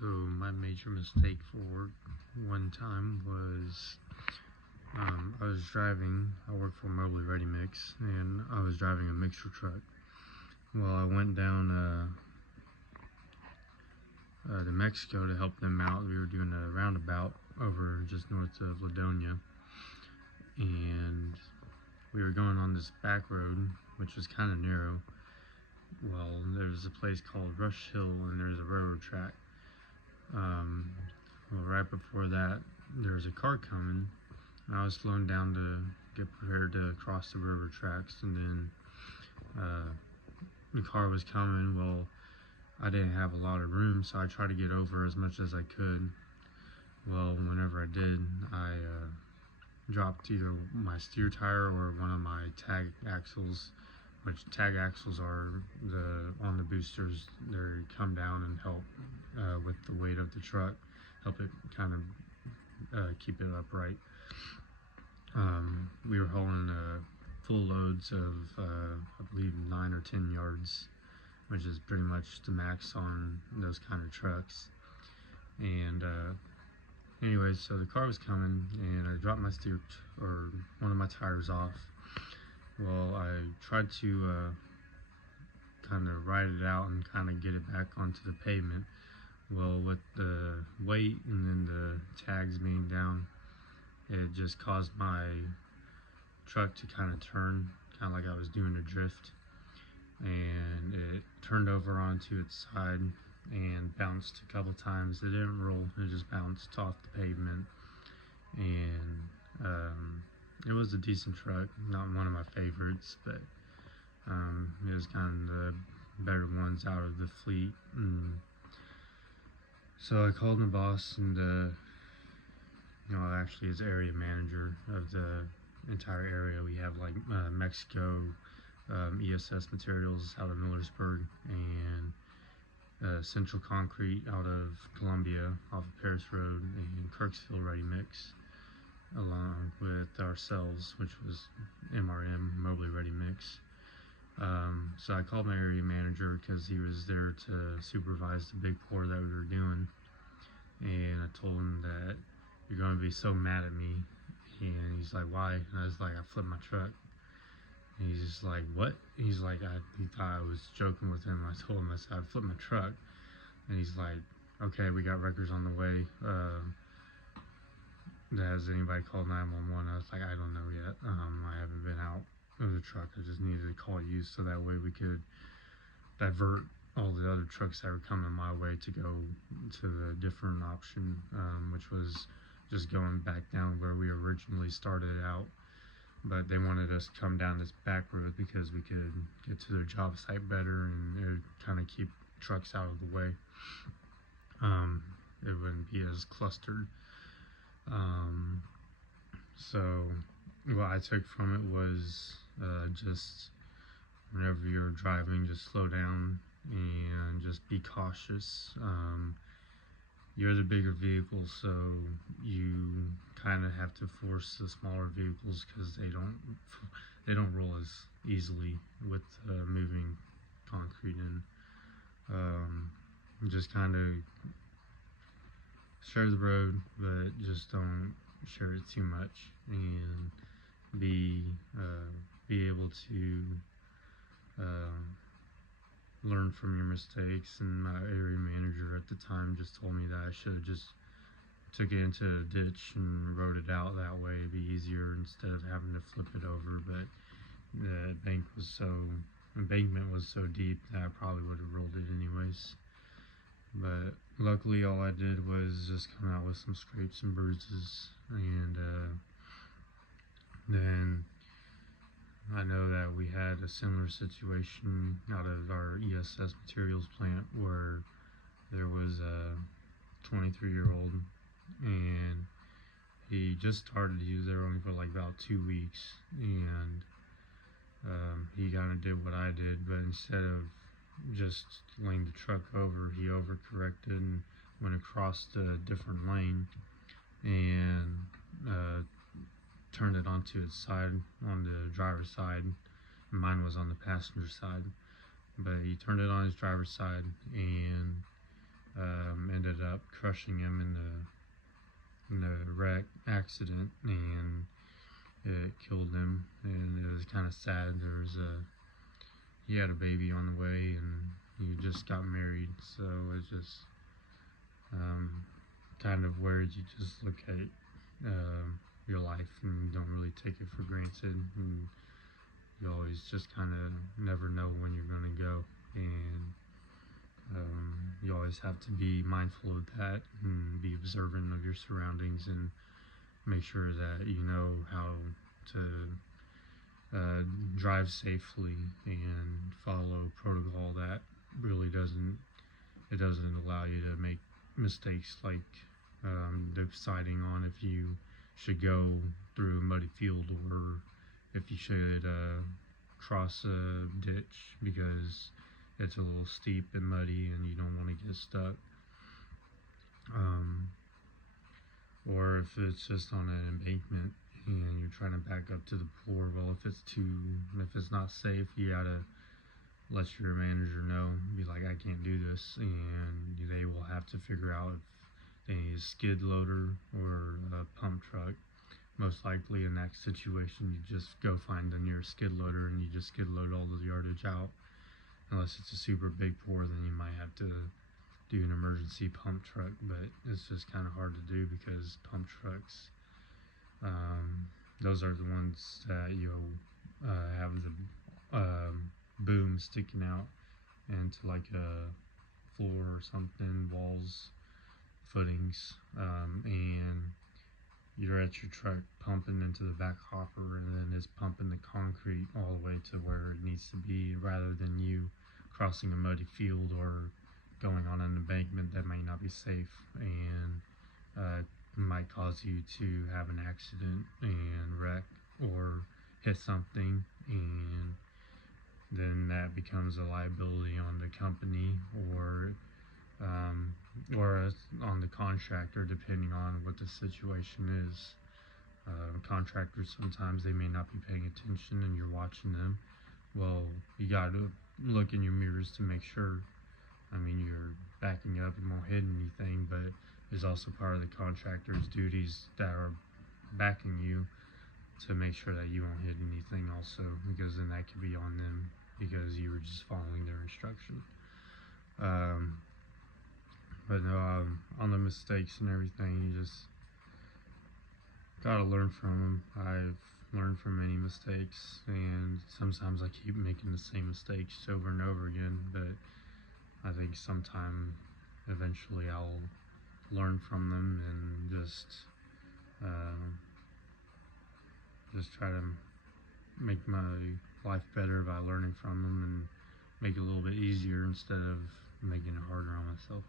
So my major mistake for work one time was I was driving. I work for Mobley Ready Mix, and I was driving a mixer truck. Well, I went down to Mexico to help them out. We were doing a roundabout over just north of Ladonia, and we were going on this back road, which was kind of narrow. Well, there's a place called Rush Hill, and there's a railroad track. Well, right before that, there was a car coming. I was slowing down to get prepared to cross the railroad tracks, and then the car was coming. Well, I didn't have a lot of room, so I tried to get over as much as I could. Well, whenever I did, I dropped either my steer tire or one of my tag axles, which tag axles are on the boosters. They come down and help with the weight of the truck, help it kind of keep it upright. We were hauling full loads of I believe 9 or 10 yards, which is pretty much the max on those kind of trucks. And anyways, so the car was coming, and I dropped my one of my tires off. Well, I tried to kind of ride it out and kind of get it back onto the pavement. Well, with the weight and then the tags being down, it just caused my truck to kind of turn, kind of like I was doing a drift, and it turned over onto its side and bounced a couple times. It didn't roll, it just bounced off the pavement, and it was a decent truck, not one of my favorites, but it was kind of the better ones out of the fleet. And so I called my boss, and actually his area manager of the entire area. We have like Mexico, ESS Materials out of Millersburg, and Central Concrete out of Columbia off of Paris Road, and Kirksville Ready Mix, along with ourselves, which was MRM, Mobley Ready Mix. So I called my area manager because he was there to supervise the big pour that we were doing, and I told him that you're going to be so mad at me. And he's like, why? And I was like, I flipped my truck. And he's just like, what? He's like, he thought I was joking with him. I told him, I said, I flipped my truck. And he's like, okay, we got records on the way. Has anybody called 911? I was like, I don't know yet. I haven't been out of the truck. I just needed to call you so that way we could divert all the other trucks that were coming my way to go to the different option, which was just going back down where we originally started out. But they wanted us to come down this back road because we could get to their job site better, and it would kind of keep trucks out of the way. It wouldn't be as clustered. So what I took from it was just whenever you're driving, just slow down and just be cautious. You're the bigger vehicle, so you kind of have to force the smaller vehicles because they don't roll as easily with moving concrete in. Just kind of share the road, but just don't share it too much, and be able to learn from your mistakes. And my area manager at the time just told me that I should have just took it into a ditch and rode it out. That way it'd be easier instead of having to flip it over. But the embankment was so deep that I probably would have rolled it anyways. But luckily all I did was just come out with some scrapes and bruises, and then I know that we had a similar situation out of our ESS Materials plant where there was a 23-year-old, and he just started. He was there only for like about 2 weeks, and he kind of did what I did, but instead of just laying the truck over, he overcorrected and went across a different lane and turned it onto its side, on the driver's side. Mine was on the passenger side, but he turned it on his driver's side and ended up crushing him in the wreck accident, and it killed him. And it was kind of sad. He had a baby on the way, and he just got married, so it's just kind of where you just look at your life and you don't really take it for granted, and you always just kind of never know when you're going to go, and you always have to be mindful of that and be observant of your surroundings and make sure that you know how to drive safely and follow protocol that really doesn't allow you to make mistakes like deciding on if you should go through a muddy field or if you should cross a ditch because it's a little steep and muddy and you don't want to get stuck, or if it's just on an embankment and you're trying to back up to the floor. Well, if it's not safe, you gotta let your manager know, be like, I can't do this, and they will have to figure out if they need a skid loader or a pump truck. Most likely in that situation, you just go find the nearest skid loader and you just skid load all the yardage out. Unless it's a super big pour, then you might have to do an emergency pump truck, but it's just kind of hard to do because pump trucks, those are the ones that you'll have the boom sticking out into like a floor or something, walls, footings, and you're at your truck pumping into the back hopper, and then it's pumping the concrete all the way to where it needs to be, rather than you crossing a muddy field or going on an embankment that might not be safe and might cause you to have an accident and wreck or hit something, and then that becomes a liability on the company or on the contractor, depending on what the situation is. Contractors, sometimes they may not be paying attention and you're watching them. Well, you got to look in your mirrors to make sure. I mean, you're backing up and won't hit anything, but it's also part of the contractor's duties that are backing you to make sure that you won't hit anything also, because then that could be on them because you were just following their instruction. But no, on the mistakes and everything, you just gotta learn from them. I've learned from many mistakes, and sometimes I keep making the same mistakes over and over again, but I think sometime eventually I'll learn from them and just try to make my life better by learning from them and make it a little bit easier instead of making it harder on myself.